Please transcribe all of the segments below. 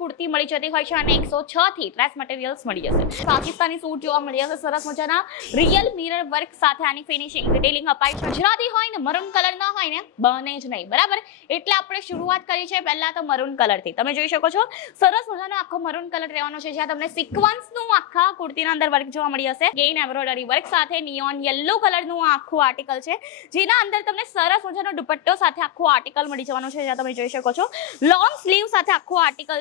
કુર્તી મળી જતી હોય છે અને 106 થી ડ્રેસ મટીરિયલ્સ મળી જશે. પાકિસ્તાની સૂટ જોવા મળી જશે સરસ મજાના રિયલ મિરર વર્ક સાથે. આની ફિનિશિંગ ડિટેલિંગ અપાઈ છે. ગુજરાતી હોય ને મરૂન કલર ના હોય ને બને જ નહીં, બરાબર. એટલે આપણે શરૂઆત કરી છે પહેલા તો મરૂન કલર થી. તમે જોઈ શકો છો સરસ મજાનો આખો મરૂન કલર રહેવાનો છે, જ્યાં તમને સિક્વન્સ નું આખા કુર્તીના અંદર વર્ક જોવા મળી હશે. ગેઇન એમ્બ્રોઇડરી વર્ક સાથે નિયોન યલો કલર નું આખું આર્ટિકલ છે, જેના અંદર તમને સરસ મજાનો દુપટ્ટો સાથે આખું આર્ટિકલ મળી જવાનું છે, જ્યાં તમે જોઈ શકો છો લોંગ સ્લીવ સાથે આખું આર્ટિકલ.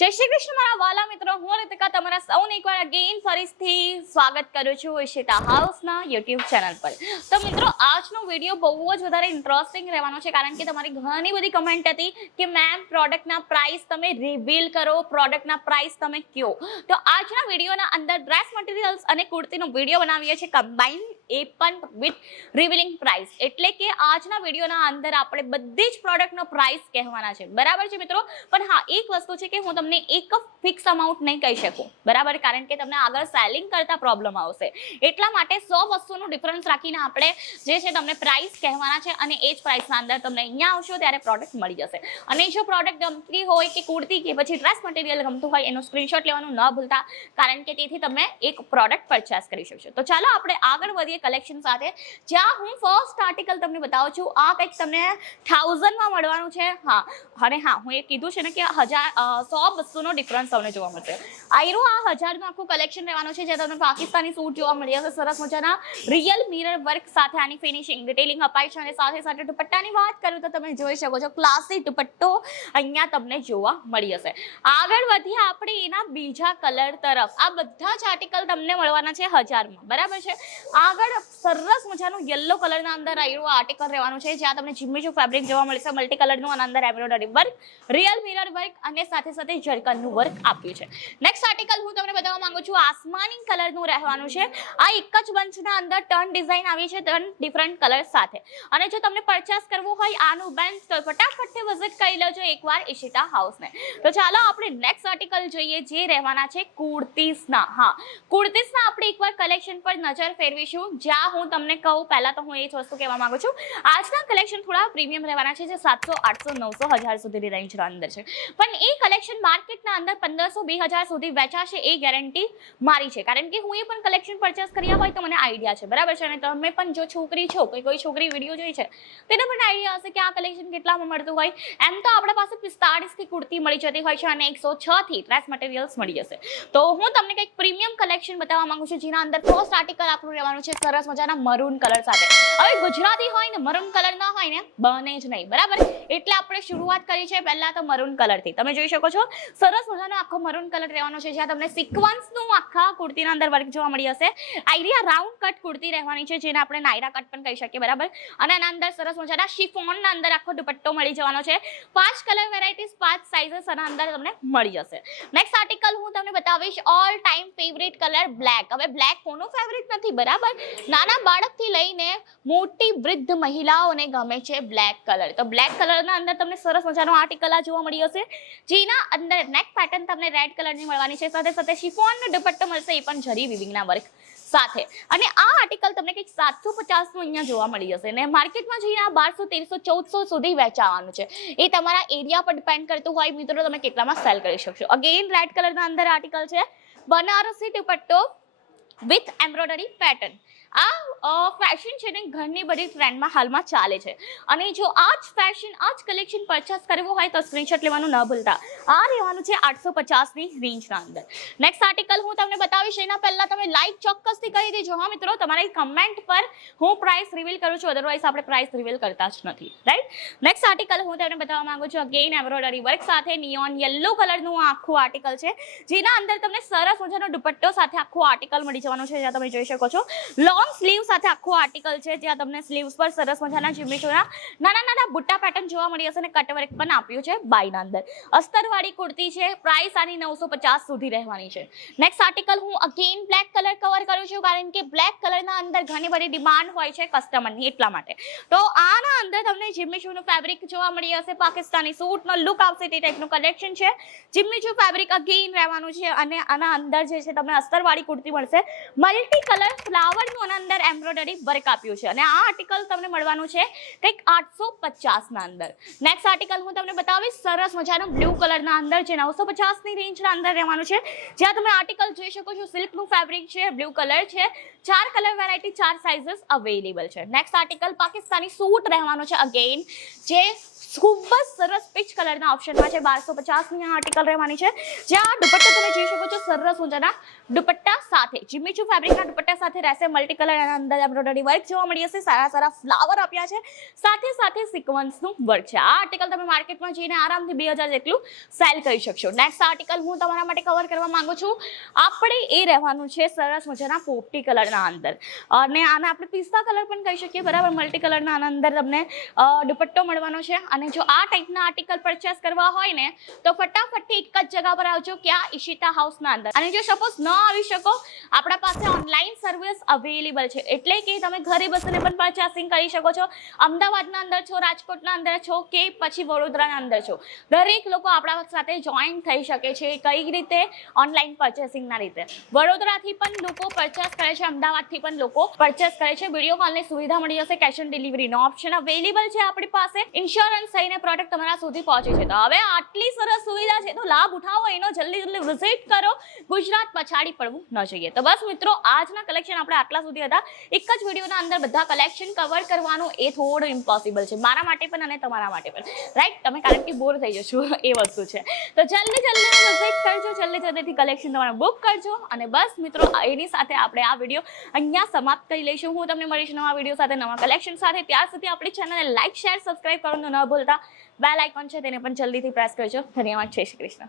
જય શ્રી કૃષ્ણ મારા વાલા મિત્રો, હું રીતિકા તમારા સૌને એકવાર અગેન ફરીથી સ્વાગત કરું છું ઈશિતા હાઉસના યુટ્યુબ ચેનલ પર. તો મિત્રો આજનો વિડીયો બહુ જ વધારે ઇન્ટરેસ્ટિંગ રહેવાનો છે, કારણ કે તમારી ઘણી બધી કમેન્ટ હતી કે મેમ પ્રોડક્ટના પ્રાઇસ તમે રિવીલ કરો, પ્રોડક્ટના પ્રાઇસ તમે કહો. તો આજના વિડીયોના અંદર ડ્રેસ મટીરિયલ્સ અને કુર્તીનો વિડીયો બનાવીએ છીએ કમ્બાઇન, એ પણ વિથ રિવીલિંગ પ્રાઇસ. એટલે કે આજના વિડીયોના અંદર આપણે બધી જ પ્રોડક્ટનો પ્રાઇસ કહેવાના છે, બરાબર છે મિત્રો. પણ હા, એક વસ્તુ છે કે હું તમને એક ફિક્સ અમાઉન્ટ નહીં કહી શકું, બરાબર, કારણ કે તમને આગળ સેલિંગ કરતા પ્રોબ્લેમ આવશે. એટલા માટે 100 વસ્તુનું ડિફરન્સ રાખીને આપણે જે છે તમને પ્રાઇસ કહેવાના છે, અને એ જ પ્રાઇસના અંદર તમને અહીંયા આવશો ત્યારે પ્રોડક્ટ મળી જશે. અને જો પ્રોડક્ટ ગમતી હોય કે કુર્તી કે પછી ડ્રેસ મટીરિયલ ગમતું હોય એનું સ્ક્રીનશોટ લેવાનું ન ભૂલતા, કારણ કે તેથી તમે એક પ્રોડક્ટ પરચેસ કરી શકશો. તો ચાલો આપણે આગળ વધીએ કલેક્શન સાથે, જ્યાં હું ફર્સ્ટ આર્ટિકલ તમને બતાવું છું. આ કંઈક તમને 1000માં મળવાનું છે. હા, અને હા, હું એ કીધું છે ને કે 100 વસ્તુનો ડિફરન્સ તમને જોવા મળશે. આયરો આ 1000નું આખું કલેક્શન રહેવાનું છે, જ્યાં તમને પાકિસ્તાની સૂટ જોવા મળી જશે સરસ મજાના રિયલ મિરર વર્ક સાથે. આની ફિનિશિંગ ડિટેલિંગ અપાઈ છે, અને સાથે સાથે દુપટ્ટાની વાત કરું તો તમે જોઈ શકો છો ક્લાસિક દુપટ્ટો અહીંયા તમને જોવા મળી જશે. આગળ વધીએ આપણે એના બીજા કલર તરફ. આ બધા જ આર્ટિકલ તમને મળવાના છે 1000માં, બરાબર છે. આગળ સરસ મજાનું યલો કલરના અંદર આયરો આર્ટિકલ રહેવાનું છે, જ્યાં તમને જીમ્મીચુ ફેબ્રિક જોવા મળશે મલ્ટી કલરનું, અને અંદર embroidery work, real mirror work અને સાથે સાથે જરકનનું વર્ક આપ્યું છે. નેક્સ્ટ આર્ટિકલ હું તમને બતાવવા માંગુ છું, આસમાની કલરનું રહેવાનું છે. આ એક જ બંચના અંદર ટર્ન ડિઝાઇન આવી છે, ટર્ન ડિફરન્ટ કલર સાથે. અને જો તમને પરચેસ કરવું હોય આનું બેન્ચ તો ફટાફટથી વિઝિટ કરી લેજો એકવાર ઈશિતા હાઉસને. તો ચાલો આપણે નેક્સ્ટ આર્ટિકલ જોઈએ, જે રહેવાના છે કુર્તીસના. હા, કુર્તીસના આપણે એકવાર કલેક્શન પર નજર ફેરવીશું, જ્યાં હું તમને કહું પહેલા તો હું એ જ વસ્તુ કહેવા માંગુ છું, આજના કલેક્શન થોડા પ્રીમિયમ રહેવાના છે, જે 700, 800, 900, 1000 સુધીની રેન્જના અંદર છે. પણ એ કલેક્શન માર્કેટના અંદર 1500, 2000 સુધી વેચાશે એ ગેરંટી મારી છે, કારણ કે હું એ પણ કલેક્શન પરચેસ કર્યા હોય તો મને આઈડિયા છે, બરાબર છે. અને તમે પણ જો છોકરી છો, કોઈ છોકરી વિડીયો જોઈ છે, તેને પણ આઈડિયા હશે કે આ કલેક્શન કેટલામાં મળતું હોય. એમ તો આપણા પાસે 45 થી કુર્તી મળી જતી હોય છે, અને 106 થી ડ્રેસ મટીરિયલ્સ મળી જશે. તો હું તમને કંઈક પ્રીમિયમ કલેક્શન બતાવવા માંગુ છું, જેના અંદર ફર્સ્ટ આર્ટિકલ આપણું રહેવાનું છે સરસ મજાના મરૂન કલર સાથે. હવે ગુજરાતી હોય ને મરૂન કલર ના હોય ને બને જ નહીં, બરાબર. એટલે આપણે શરૂઆત કરી છે પહેલા તો મરૂન કલર થી. તમે જોઈ શકો છો સરસ મજાનો આખો મરૂન કલર રહેવાનો છે, જ્યાં તમને સિક્વન્સ નું આખા કુર્તીના અંદર વર્ક જોવા મળી હશે. આઈડિયા રાઉન્ડ કટ કુર્તી રહેવાની છે, જેને આપણે નાયરા કટ પણ કહી શકીએ, બરાબર. અને આના અંદર સરસ મજાના શિફોનના અંદર આખો દુપટ્ટો મળી જવાનો છે. 5 કલર વેરાયટીઝ, 5 સાઇઝસ આના અંદર તમને મળી જશે. નેક્સ્ટ આર્ટિકલ હું તમને બતાવીશ all time favourite colour black. હવે બ્લેક કોનો ફેવરિટ નથી, બરાબર. નાના બાળકથી લઈને મોટી વૃદ્ધ મહિલાઓને ગમે છે બ્લેક કલર. તો બ્લેક કલરના અંદર તમને સરસ મજાનો આર્ટિકલ આ જોવા મળી હશે, જેના અંદર નેક પેટર્ન તમને રેડ કલરની મળવાની છે, સાથે સાથે શિફોનનો દુપટ્ટો મળશે, એ પણ જરી વિવિંગના વર્ક સાથે. અને આ આર્ટિકલ તમને કંઈક 750 નું અહીંયા જોવા મળી જશે, ને માર્કેટમાં જઈને આ 1200, 1300, 1400 સુધી વેચાવાનું છે. એ તમારા એરિયા પર ડિપેન્ડ કરતું હોય મિત્રો, તમે કેટલામાં સેલ કરી શકશો. અગેન રેડ કલરના અંદર આર્ટિકલ છે, બનારસી દુપટ્ટો વિથ એમ્બ્રોઇડરી પેટર્ન. આ ફેશન છે ને ઘણી બધી ટ્રેન્ડમાં હાલમાં ચાલે છે, અને જો આ જ ફેશન, આ જ કલેક્શન પરચેસ કરવું હોય તો સ્ક્રીનશોટ લેવાનું ન ભૂલતા. આ રહેવાનું છે 850ની રેન્જના અંદર. નેક્સ્ટ આર્ટિકલ હું તમને બતાવીશ, એના પહેલા તમે લાઈક ચોક્કસથી કરી દેજો હા મિત્રો. તમારી કમેન્ટ પર હું પ્રાઇસ રિવીલ કરું છું, અધરવાઇઝ આપણે પ્રાઇસ રિવીલ કરતા જ નથી, રાઈટ. નેક્સ્ટ આર્ટિકલ હું તમને બતાવવા માંગુ છું, અગેન એમ્બ્રોઇડરી વર્ક સાથે નિયોન યલો કલરનું આખું આર્ટિકલ છે, જેના અંદર તમને સરસ મજાનો દુપટ્ટો સાથે આખું આર્ટિકલ મળી જવાનું છે, જ્યાં તમે જોઈ શકો છો લોંગ સ્લીવ સાથે આખું આર્ટિકલ છે, જ્યાં તમને સ્લીવ્સ પર સરસ મજાના જીમ્મીચુના નાના બુટ્ટા પેટર્ન જોવા મળી હશે, અને કટ વર્ક પણ આપ્યું છે બાયના અંદર. અસ્તરવાળી કુર્તી છે, પ્રાઇસ આની 950 સુધી રહેવાની છે. નેક્સ્ટ આર્ટિકલ હું અગેન બ્લેક કલર કવર કરું છું, કારણ કે બ્લેક કલરના અંદર ઘણી બધી ડિમાન્ડ હોય છે કસ્ટમરની, એટલા માટે. તો આના અંદર તમને જીમ્મીચુનું ફેબ્રિક જોવા મળી હશે, પાકિસ્તાની સૂટનો લુક આવશે તે ટાઈપનું કલેક્શન છે. જીમ્મીચુ ફેબ્રિક અગેન રહેવાનું છે, અને આના અંદર જે છે તમને અસ્તરવાળી કુર્તી મળશે, મલ્ટી કલર ફ્લાવરનું આના અંદર એમ્બ્રોઇડરી વર્ક આપ્યું છે અને આ આર્ટિકલ તમને મળવાનું છે કંઈક 850 ના અંદર. નેક્સ્ટ આર્ટિકલ હું તમને બતાવીશ સરસ મજાનું બ્લુ કલરના અંદર જે 950 ની રેન્જના અંદર રહેવાનું છે. જ્યાં તમે આર્ટિકલ જોઈ શકો છો સિલ્કનું ફેબ્રિક છે, બ્લુ કલર છે, 4 કલર વેરાયટી, 4 સાઇઝીસ અવેલેબલ છે. નેક્સ્ટ આર્ટિકલ પાકિસ્તાની સૂટ રહેવાનો છે અગેન, જે ખૂબ જ સરસ પીચ કલરના ઓપ્શનમાં છે. 1250 ની આર્ટિકલ રહેવાની છે. જ્યાં દુપટ્ટા તમે જોઈ શકો છો સરસ મજાના દુપટ્ટા સાથે જીમીચુ ફેબ્રિકના દુપટ્ટા સાથે રહેશે. મલ્ટી કલર અને અંદર એમ્બ્રોઇડરી વર્ક જોવા મળી હશે. સારા ફ્લાવર આપ્યા છે, સાથે સિક્વન્સનું વર્ક છે. આ આર્ટિકલ તમે માર્કેટમાં જઈને આરામથી 2000 જેટલું સેલ કરી શકશો. નેક્સ્ટ આર્ટિકલ હું તમારા માટે કવર કરવા માંગુ છું. આપણે એ રહેવાનું છે સરસ મજાના પોપટી કલરના અંદર અને આને આપણે પિસ્તા કલર પણ કહી શકીએ, બરાબર. મલ્ટી કલરના આના અંદર તમને દુપટ્ટો મળવાનો છે. અને જો આ ટાઈપના આર્ટિકલ પરચેસ કરવા હોય ને તો ફટાફટથી એક જ જગ્યા પર આવજો, ક્યાં? ઈશિતા હાઉસના અંદર. અને જો સપોઝ ન આવી શકો, આપણા પાસે ઓનલાઈન સર્વિસ અવેલેબલ છે, એટલે કે તમે ઘરે બેસીને પણ પરચેસિંગ કરી શકો છો. અમદાવાદના અંદર છો, રાજકોટના અંદર છો કે પછી વડોદરાના અંદર છો, દરેક લોકો આપણા સાથે જોઈન થઈ શકે છે. કઈ રીતે? ઓનલાઈન પરચેસિંગના રીતે. વડોદરાથી પણ લોકો પરચેસ કરે છે, અમદાવાદથી પણ લોકો પરચેસ કરે છે. વિડીયો કોલની સુવિધા મળી જશે, કેશ ઓન ડિલિવરીનો ઓપ્શન અવેલેબલ છે આપણી પાસે. ઇન્સ્યોરન્સ થઈને પ્રોડક્ટ તમારા સુધી પહોંચે છે. તો હવે આટલી સરસ સુવિધા છે તો લાભ ઉઠાવો, એનો જલ્દી વિઝિટ કરો. ગુજરાત પછાડી પડવું ન જોઈએ. તો બસ મિત્રો, આજના કલેક્શન આપણે આટલા સુધી હતા. એક જ વિડીયોના અંદર બધા કલેક્શન કવર કરવાનું એ થોડું ઇમ્પોસિબલ છે મારા માટે પણ અને તમારા માટે પણ, રાઈટ? તમે કારણ કે બોર થઈ જશો, એ વસ્તુ છે. તો જલ્દી વિઝિટ કરજો, જલ્દીથી કલેક્શન તમારે બુક કરજો. અને બસ મિત્રો, એની સાથે આપણે આ વિડીયો અહીંયા સમાપ્ત કરી લઈશું. હું તમને મળીશ નવા વિડીયો સાથે, નવા કલેક્શન સાથે. ત્યાર સુધી આપણી ચેનલને લાઈક, શેર, સબસ્ક્રાઇબ કરવાનું ન ભૂલતા. બેલ આઇકોન છે તેને પણ જલ્દીથી પ્રેસ કરજો. ધન્યવાદ. જય શ્રી કૃષ્ણ.